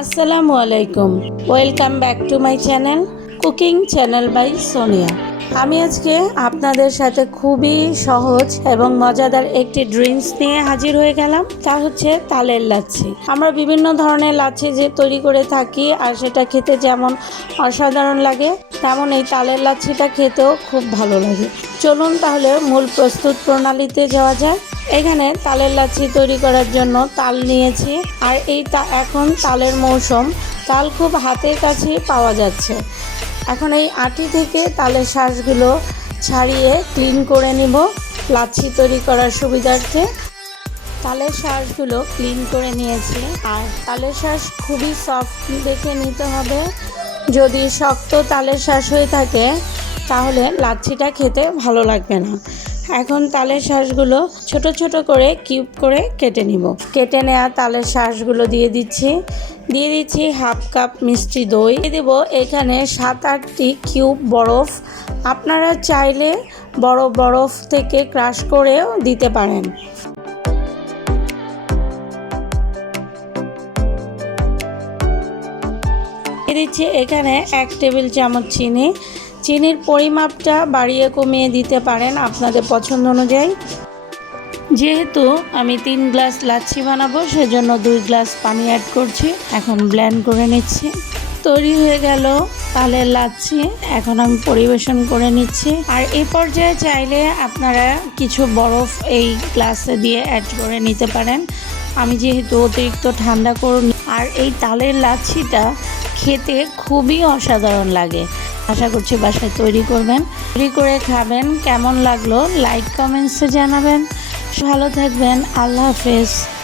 আসসালামু আলাইকুম। Welcome back to my channel cooking channel by Sonia আমি আজকে আপনাদের সাথে খুবই সহজ এবং মজাদার একটি ড্রিঙ্কস নিয়ে হাজির হয়ে গেলাম, তা হচ্ছে তালের লাচ্ছি। আমরা বিভিন্ন ধরনের লাচ্ছি যে তৈরি করে থাকি, আর সেটা খেতে যেমন অসাধারণ লাগে, তেমন এই তালের লাচ্ছিটা খেতেও খুব ভালো লাগে। চলুন তাহলে মূল প্রস্তুত প্রণালীতে যাওয়া যাক। এখানে তালের লাচ্ছি তৈরি করার জন্য তাল নিয়েছি আর এই তা এখন তালের মৌসুম। তাল খুব হাতের কাছেই পাওয়া যাচ্ছে। এখন এই আটি থেকে তালের শ্বাসগুলো ছাড়িয়ে ক্লিন করে নিব লাচ্ছি তৈরি করার সুবিধার্থে। তালের শ্বাসগুলো ক্লিন করে নিয়েছি আর তালের শ্বাস খুবই সফট দেখে নিতে হবে। যদি শক্ত তালের শ্বাস হয়ে থাকে তাহলে লাচ্ছিটা খেতে ভালো লাগবে না। এখন তালের শ্বাসগুলো ছোট ছোট করে কিউব করে কেটে নিব। কেটে নেওয়া তালের শ্বাসগুলো দিয়ে দিচ্ছি। দিয়ে দিচ্ছি হাফ কাপ মিষ্টি দই। দেবো এখানে সাত আটটি কিউব বরফ। আপনারা চাইলে বড় বরফ থেকে ক্রাশ করেও দিতে পারেন। দিচ্ছি এখানে এক টেবিল চামচ চিনি। চিনির পরিমাপটা বাড়িয়ে কমিয়ে দিতে পারেন আপনাদের পছন্দ অনুযায়ী। যেহেতু আমি তিন গ্লাস লাচ্ছি বানাবো, সেজন্য দুই গ্লাস পানি অ্যাড করছি। এখন ব্লেন্ড করে নিচ্ছি। তৈরি হয়ে গেল তালের লাচ্ছি। এখন আমি পরিবেশন করে নিচ্ছি। আর এই পর্যায়ে চাইলে আপনারা কিছু বরফ এই গ্লাসে দিয়ে অ্যাড করে নিতে পারেন। আমি যেহেতু অতিরিক্ত ঠান্ডা করুন আর এই তালের লাচ্ছিটা খেতে খুবই অসাধারণ লাগে। আশা করছি বাসায় তৈরি করবেন। তৈরি করে খাবেন, কেমন লাগল? লাইক কমেন্টসে জানাবেন। ভালো থাকবেন, আল্লাহ হাফেজ।